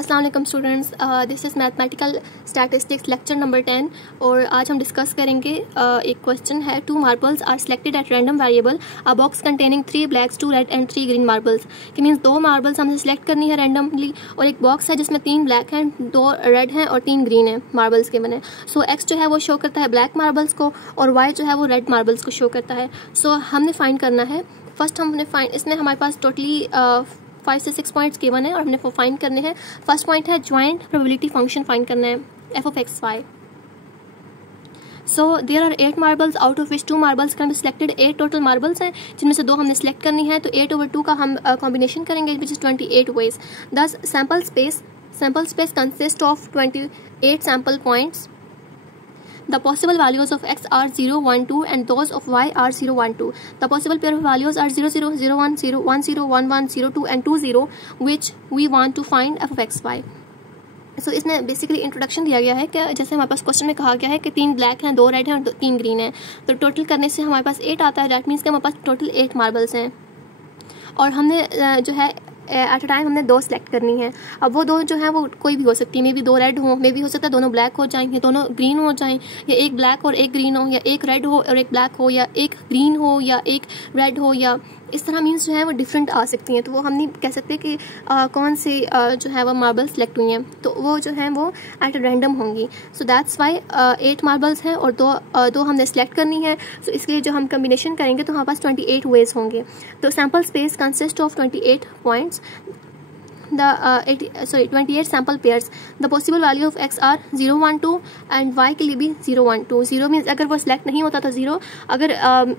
अस्सलाम वालेकुम students, this is mathematical statistics lecture number 10 और आज हम डिस्कस करेंगे एक क्वेश्चन है। 2 marbles are selected at random variable, a box containing 3 blacks 2 red and 3 green marbles. कि मीन्स 2 मार्बल्स हमने सिलेक्ट करनी है रैंडमली और एक बॉक्स है जिसमें 3 ब्लैक हैं, 2 रेड हैं और 3 ग्रीन हैं मार्बल्स के बने। सो एक्स जो है वो शो करता है ब्लैक मार्बल्स को और वाई जो है वो रेड मार्बल्स को शो करता है। सो हमने फाइंड करना है, फर्स्ट हमने फाइंड, इसमें हमारे पास टोटली 5 से 6 पॉइंट्स गिवन है और हमने वो फाइंड करने हैं। फर्स्ट पॉइंट है ज्वाइंट प्रोबेबिलिटी फंक्शन फाइंड करना है F of X Y. So there are 8 marbles out of which 2 marbles can be selected. 8 total marbles हैं जिनमें से 2 हमने सिलेक्ट करनी है, तो 8/2 का हम कॉम्बिनेशन करेंगे विच इज 28 वेज। दस sample space consist of 28 sample points. The possible values of x are 0, 1, 2 and those of y are 0, 1, 2. The possible pair of values are 0, 0, 0, 1, 0, 1, 0, 1, 1, 0, 2 and 2, 0 which we want to find f of x, y. So इसमें basically introduction दिया गया है कि जैसे हमारे पास question में कहा गया है कि 3 ब्लैक हैं, 2 रेड हैं और 3 ग्रीन हैं, तो टोटल करने से हमारे पास 8 आता है। दैट मीन्स कि हमारे पास टोटल 8 मार्बल्स हैं और हमने जो है एट अ टाइम हमने 2 सेलेक्ट करनी है। अब वो 2 जो है वो कोई भी हो सकती है, मे बी 2 रेड हो, मे बी हो सकता है दोनों ब्लैक हो जाएं, या दोनों ग्रीन हो जाएं, या एक ब्लैक और एक ग्रीन हो, या एक रेड हो और एक ब्लैक हो, या एक ग्रीन हो या एक रेड हो, या इस तरह मीन्स जो है वो डिफरेंट आ सकती हैं। तो वो हम नहीं कह सकते कि कौन से जो है वो मार्बल सेलेक्ट हुई हैं, तो वो जो है वो एट रैंडम होंगी। सो दैट्स वाई 8 मार्बल्स हैं और दो हमने सेलेक्ट करनी है। सो इसके लिए जो हम कम्बिनेशन करेंगे तो हमारे पास 28 वेज होंगे। तो sample space consist of 28 points, 28 sample pairs. The possible value of X are 0, 1, 2 and Y के लिए भी 0, 1, 2। 0 मीन्स अगर वो सिलेक्ट नहीं होता तो 0, अगर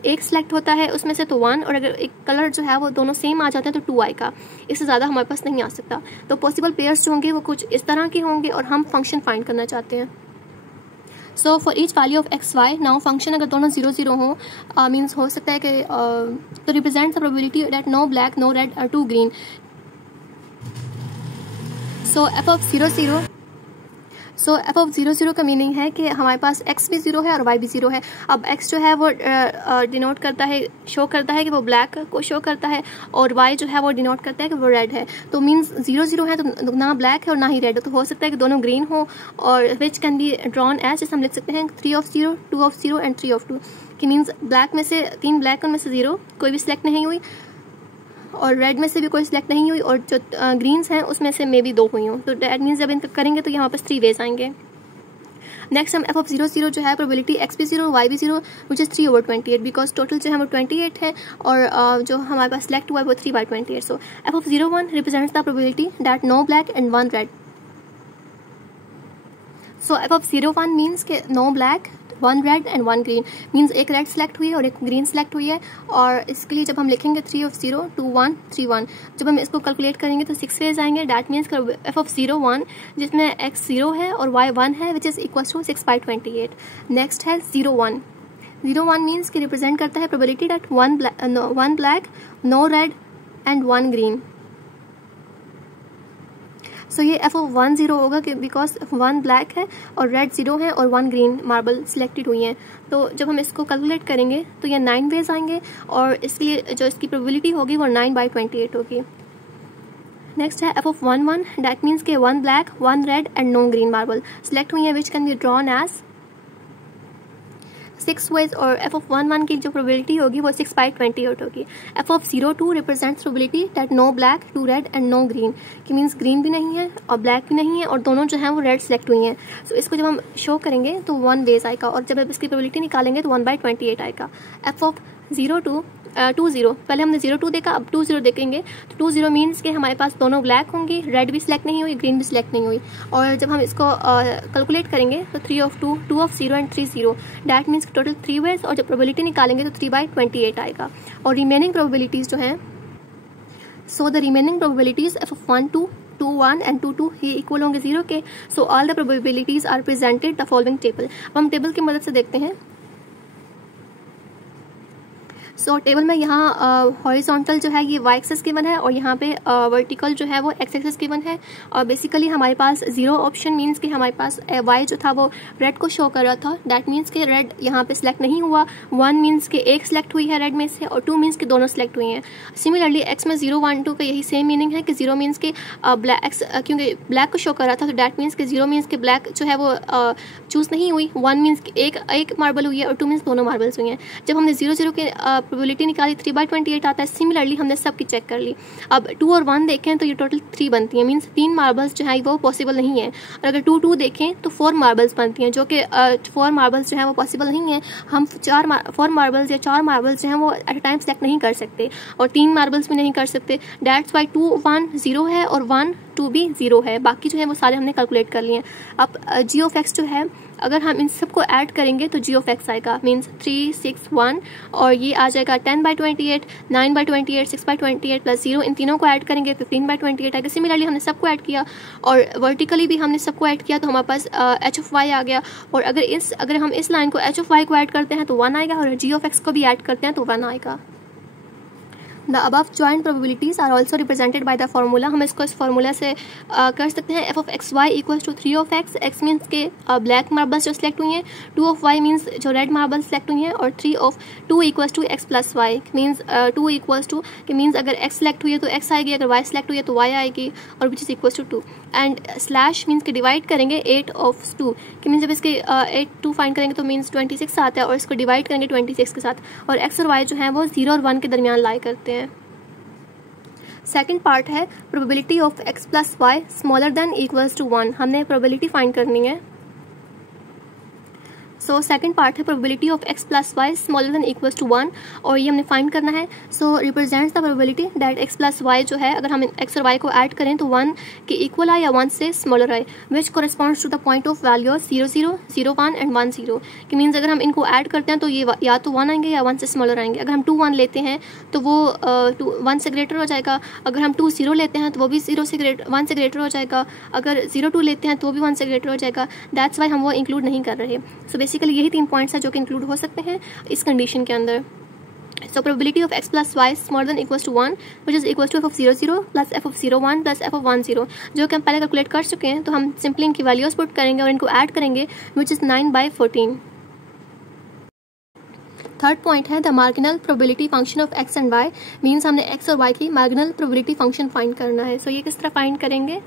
एक सिलेक्ट होता है उसमें से तो 1, और अगर एक कलर जो है वो दोनों सेम आ जाते हैं तो 2 आएगा। इससे ज़्यादा हमारे पास नहीं आ सकता। तो पॉसिबल पेयर्स जो होंगे वो कुछ इस तरह के होंगे और हम फंक्शन फाइंड करना चाहते हैं। So for each value of X Y, now function अगर दोनों 0, 0 हो मीन्स हो सकता है कि तो represent the probability that no black no red और 2 green. So F of 0, 0, so F of 0, 0 का मीनिंग है कि हमारे पास x भी 0 है और y भी 0 है। अब x जो है वो डिनोट करता है, शो करता है कि वो ब्लैक को शो करता है, और y जो है वो डिनोट करता है कि वो रेड है। तो मीन्स 0, 0 है तो ना ब्लैक है और ना ही रेड है, तो हो सकता है कि दोनों ग्रीन हो, और which can be drawn as, जैसे हम लिख सकते हैं 3 of 0, 2 of 0 एंड 3 of 2। कि मीन्स ब्लैक में से 3 ब्लैक उनमें से 0 कोई भी सिलेक्ट नहीं हुई, और रेड में से भी कोई सिलेक्ट नहीं हुई, और जो ग्रीन्स हैं उसमें से मे बी 2 हुई हों। तो दैट मीन्स जब इनका करेंगे तो यहाँ पर 3 वेज आएंगे। नेक्स्ट हम एफ ऑफ 0, 0 जो है प्रोबेबिलिटी एक्स भी 0 वाई भी 0 विच इज़ 3/28, बिकॉज टोटल जो है वो 28 है और जो हमारे पास सिलेक्ट हुआ है वो 3/28। So F of 0, 1 represents the probability that no black and 1 red. So F of 0, 1 means के no black 1 red and 1 green, means एक रेड सेलेक्ट हुई है और एक ग्रीन सेलेक्ट हुई है। और इसके लिए जब हम लिखेंगे 3 of 0, 2, 1, 3, 1, जब हम इसको कैलकुलेट करेंगे तो 6 वेज आएंगे। दैट मीन्स एफ ऑफ 0, 1 जिसमें x 0 है और y 1 है which is equal to 6/28। Next है 0, 1। 0, 1 मीन्स कि रिप्रेजेंट करता है probability that 1 black no red and 1 green. So ये एफ ऑफ 1, 0 होगा कि बिकॉज 1 ब्लैक है और रेड 0 है और 1 ग्रीन मार्बल सिलेक्टेड हुई हैं। तो जब हम इसको कैलकुलेट करेंगे तो ये 9 वेज आएंगे और इसके लिए जो इसकी प्रोबेबिलिटी होगी वो 9/28 होगी। नेक्स्ट है एफ ऑफ 1, 1, दैट मीन्स के 1 black 1 red and no green marble select हुई है which can be drawn as 6 ways, और एफ ऑफ 1, 1 की जो प्रोबेबिलिटी होगी वो 6/28 होगी। F of 0, 2 represents probability that no black 2 red and no green, कि मीन्स ग्रीन भी नहीं है और ब्लैक भी नहीं है और दोनों जो हैं वो रेड सेलेक्ट हुई हैं। सो इसको जब हम शो करेंगे तो 1 वेज आएगा, और जब आप इसकी प्रोबेबिलिटी निकालेंगे तो 1/28 आएगा। एफ ऑफ 0, 2, 2, 0, पहले हमने 0, 2 देखा, अब 2, 0 देखेंगे तो 2, 0 मीन्स कि हमारे पास दोनों ब्लैक होंगी, रेड भी सिलेक्ट नहीं हुई, ग्रीन भी सिलेक्ट नहीं हुई। और जब हम इसको कैलकुलेट करेंगे तो 3 of 2, 2 of 0 and 3, 0, that means total 3 ways, और जब प्रोबेबिलिटी निकालेंगे तो 3/28 आएगा। और रिमेनिंग प्रोबेबिलिटीज जो हैं, so the remaining probabilities f of 1, 2, 2, 1 and 2, 2 ये इक्वल होंगे 0 के। So all the probabilities are presented the following table. अब हम टेबल की मदद से देखते हैं। सो टेबल में यहाँ हॉरिजॉन्टल जो है ये y एक्सेस गिवन है और यहाँ पे वर्टिकल जो है वो x एक्सेस गिवन है। और बेसिकली हमारे पास 0 ऑप्शन मीन्स कि हमारे पास y जो था वो रेड को शो कर रहा था, दैट मीन्स कि रेड यहाँ पे सिलेक्ट नहीं हुआ। 1 मीन्स कि एक सिलेक्ट हुई है रेड में से और 2 मीन्स कि दोनों सिलेक्ट हुई हैं। सिमिलरली x में 0 1 2 का यही सेम मीनिंग है कि 0 मीन्स कि ब्लैक x क्योंकि ब्लैक को शो कर रहा था तो दैट मीन्स कि 0 मीन्स कि ब्लैक जो है वो चूज़ नहीं हुई। 1 मीन्स कि एक मार्बल हुई है और 2 मीन्स दोनों मार्बल्स हुई हैं। जब हमने 0 0 के प्रोबेबिलिटी निकाली 3/28 आता है। सिमिलरली हमने सबकी चेक कर ली। अब 2 और 1 देखें तो ये टोटल 3 बनती हैं, मीन्स 3 मार्बल्स जो है वो पॉसिबल नहीं है। और अगर 2 2 देखें तो 4 मार्बल्स बनती हैं, जो कि 4 मार्बल्स जो है वो पॉसिबल नहीं है। हम 4 मार्बल्स या 4 मार्बल्स जो हैं वो एट अ टाइम सेलेक्ट नहीं कर सकते और 3 मार्बल्स भी नहीं कर सकते। दैट्स वाई 2 1 0 है और 1 2 भी 0 है। बाकी जो है वो सारे हमने कैलकुलेट कर लिए हैं। अब जी ऑफ एक्स जो है अगर हम इन सबको ऐड करेंगे तो जी ऑफ एक्स आएगा, मीन्स 3 6 1 और ये आ जाएगा 10/28 9/28 6/28 प्लस 0। इन तीनों को ऐड करेंगे 15/28 आएगा। सिमिलरली हमने सबको ऐड किया और वर्टिकली भी हमने सबको ऐड किया तो हमारे पास एच ऑफ वाई आ गया। और अगर हम इस लाइन को एच ऑफ वाई को ऐड करते हैं तो 1 आएगा और जी ऑफ एक्स को भी ऐड करते हैं तो 1 आएगा। The above joint probabilities are also represented by the formula। हम इसको इस फॉर्मूला से कर सकते हैं। f of x y equals to 3 of x। x means के ब्लैक मार्बल्स जो सिलेक्ट हुई हैं, 2 of y मीन्स जो रेड मार्बल्स सिलेक्ट हुई हैं और 3 of 2 equals to x plus y means 2 equals to के मीन्स अगर x सिलेक्ट हुई है तो x आएगी, अगर y सिलेक्ट हुई है तो y आएगी और which is equals to 2। And slash means के डिवाइड करेंगे 8 of 2 कि मीन्स जब इसके 8 2 फाइंड करेंगे तो मीन्स 26 आता है और इसको डिवाइड करेंगे 26 के साथ और x और y जो है वो 0 और 1 के दरमियान लाई करते हैं। सेकेंड पार्ट है probability of x plus Y smaller than equals to 1। हमने प्रोबेबिलिटी फाइंड करनी है। सो सेकंड पार्ट है probability of x plus Y smaller than equals to 1 और ये हमने फाइंड करना है। So represents the probability that x plus Y जो है अगर हम x और y को ऐड करें तो 1 के इक्वल आए या 1 से स्मॉलर आए, which corresponds to the point of value 0 0 0 1 and 1 0 कि मीन्स अगर हम इनको ऐड करते हैं तो ये या तो 1 आएंगे या 1 से स्मॉलर आएंगे। अगर हम 2 1 लेते हैं तो वो 1 से ग्रेटर हो जाएगा। अगर हम 2 0 लेते हैं तो वो भी 1 से ग्रेटर हो जाएगा। अगर 0 2 लेते हैं तो वो भी 1 से ग्रेटर हो जाएगा। दैट्स वाई हम वो इंक्लूड नहीं कर रहे। सो बेसिकली यही 3 पॉइंट्स है जो कि इंक्लूड हो सकते हैं इस कंडीशन के अंदर। So probability of x plus y is smaller than equals to 1 which is equals to f of 0 0 plus f of 0 1 plus f of 1 0 जो कि हम पहले कैलकुलेट कर चुके हैं। तो हम सिंपली इनकी वैल्यूज पुट करेंगे और इनको ऐड करेंगे which is 9/14। थर्ड पॉइंट है the marginal probability function of x and y means हमने x और y की मार्जिनल प्रोबेबिलिटी फंक्शन फाइंड करना है। सो ये किस तरह फाइंड करेंगे?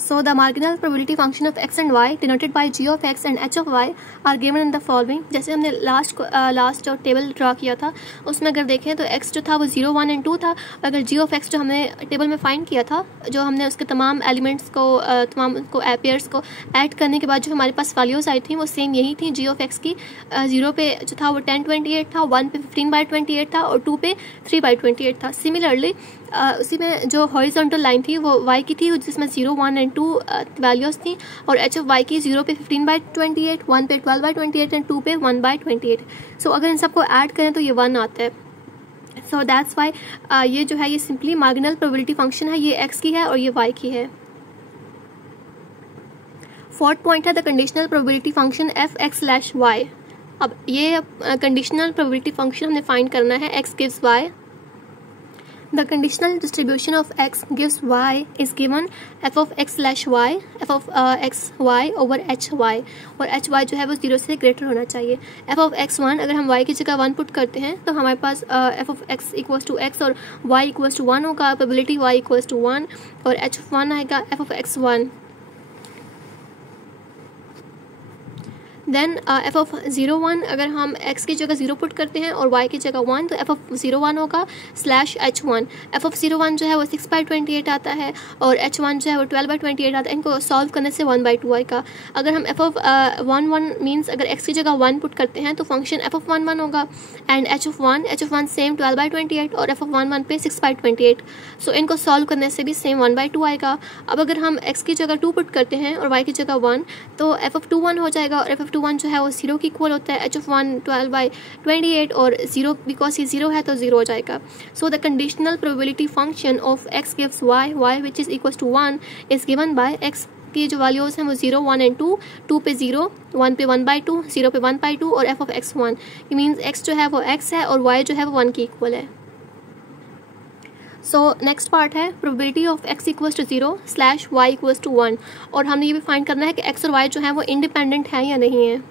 So the marginal probability function of x and y denoted by g of x and h of y are given in the following। जैसे हमने लास्ट जो टेबल ड्रा किया था उसमें अगर देखें तो x जो था वो 0 1 एंड 2 था। अगर g of x जो हमने टेबल में फाइंड किया था, जो हमने उसके तमाम एलिमेंट्स को तमाम को पेयर्स को ऐड करने के बाद जो हमारे पास वैल्यूज आई थी वो सेम यही थी। g of x की 0 पे जो था वो 10/28 था, 1 पे 15/28 था और 2 पे 3/28 था। सिमिलरली उसी में जो हॉरिजॉन्टल लाइन थी वो y की थी जिसमें 0 1 एंड 2 वैल्यूज थी और h ऑफ y की 0 पे 15/28, 1 पे 12/28 एंड 2 पे 1/28। सो अगर इन सबको ऐड करें तो ये 1 आता है। सो दैट्स वाई ये जो है ये सिंपली मार्जिनल प्रोबेबिलिटी फंक्शन है, ये x की है और ये y की है। फोर्थ पॉइंट है the conditional probability function f x slash y। अब ये कंडीशनल प्रोबेबिलिटी फंक्शन हमने फाइंड करना है x gives y। The conditional distribution of x gives y is given f of x slash y, f of x y over h y और h y जो है वो 0 से ग्रेटर होना चाहिए। f of x 1 अगर हम y की जगह 1 पुट करते हैं तो हमारे पास f of x equals to x और y इक्वल्स टू 1 होगा। प्रोबेबिलिटी y इक्वल्स टू 1 और h of 1 आएगा f of x 1। Then f of 0 1 अगर हम x की जगह 0 पुट करते हैं और y की जगह 1 तो f of 0 1 होगा स्लैश h 1। f of 0 1 जो है वो 6/28 आता है और h 1 जो है वो 12/28 आता है। इनको सॉल्व करने से 1/2 आएगा। अगर हम f of 1 1 मीन्स अगर x की जगह 1 पुट करते हैं तो फंक्शन f of 1 1 होगा एंड h of 1 सेम 12/28 और f of 1 1 पे 6/28। सो इनको सॉल्व करने से भी सेम 1/2 आएगा। अब अगर हम x की जगह 2 पुट करते हैं और y की जगह 1 तो f of 2 1 हो जाएगा और f of 2 1 जो है वो 0 की इक्वल होता है। h of 1 12/28 और 0 बिकॉज ये 0 है तो 0 हो जाएगा। So the conditional probability function of x gives y, y which is equals to 1 is given by x की जो वैल्यूज़ हैं वो 0, 1 एंड 2, 2 पे 0, 1 पे 1/2, 0 पे 1/2 और f ऑफ x 1। ये मीन्स x जो है वो x है और y जो है वो 1 के इक्वल है। सो नेक्स्ट पार्ट है probability of x equals to 0/y equals to 1, और हमने ये भी फाइंड करना है कि x और y जो है वो इंडिपेंडेंट है या नहीं है।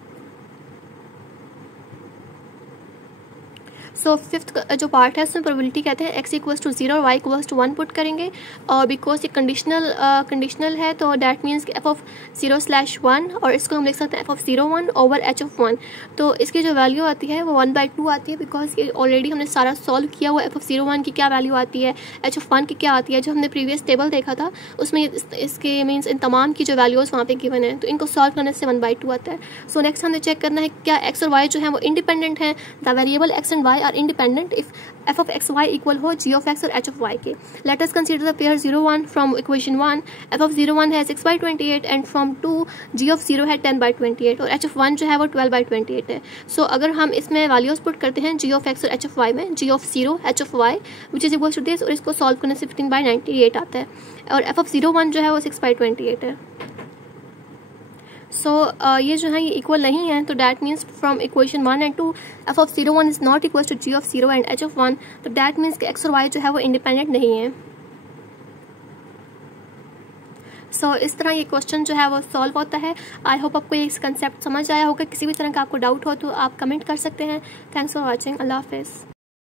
सो फिफ्थ जो पार्ट है उसमें प्रोबेबिलिटी कहते हैं x इक्वल्स टू 0 और y इक्वल्स टू 1 पुट करेंगे, और बिकॉज ये कंडीशनल है तो डैट मीन्स कि f ऑफ 0/1, और इसको हम लिख सकते हैं f of 0/1 over h of 1। तो इसकी जो वैल्यू आती है वो 1/2 आती है, बिकॉज ये ऑलरेडी हमने सारा सॉल्व किया हुआ। f ऑफ 0/1 की क्या वैल्यू आती है, h ऑफ 1 की क्या आती है, जो हमने प्रीवियस टेबल देखा था उसमें इसके मीन्स इन तमाम की जो वैल्यूज़ वहाँ पे गिवन है, तो इनको सॉल्व करने से 1/2 आता है। सो नेक्स्ट हमने चेक करना है क्या x और y जो है वो इंडिपेंडेंट हैं। The variable x and y are independent if f of x y equal हो g of x और h of y के। Let us consider the pair 0, 1 from equation 1. f of 0, 1 है 6/28 and from 2 g of 0 है 10/28 और h of 1 जो है वो 12/28 है। So अगर हम इसमें वैल्यूज पुट करते हैं g of x और h of y में, g of 0 h of y which is equal to this, और इसको सॉल्व करने से 15/98 आता है, और f of 0, 1 जो है वो 6/28 है। सो ये जो है ये इक्वल नहीं है, तो that means from equation 1 and 2 f of 0, 1 is not equal to g of 0 and h of 1, तो डैट मीन्स कि x और y जो है वो इंडिपेंडेंट नहीं है। सो इस तरह ये क्वेश्चन जो है वो सॉल्व होता है। आई होप आपको ये कंसेप्ट समझ आया होगा। किसी भी तरह का आपको डाउट हो तो आप कमेंट कर सकते हैं। Thanks for watching. अल्लाह हाफिज़।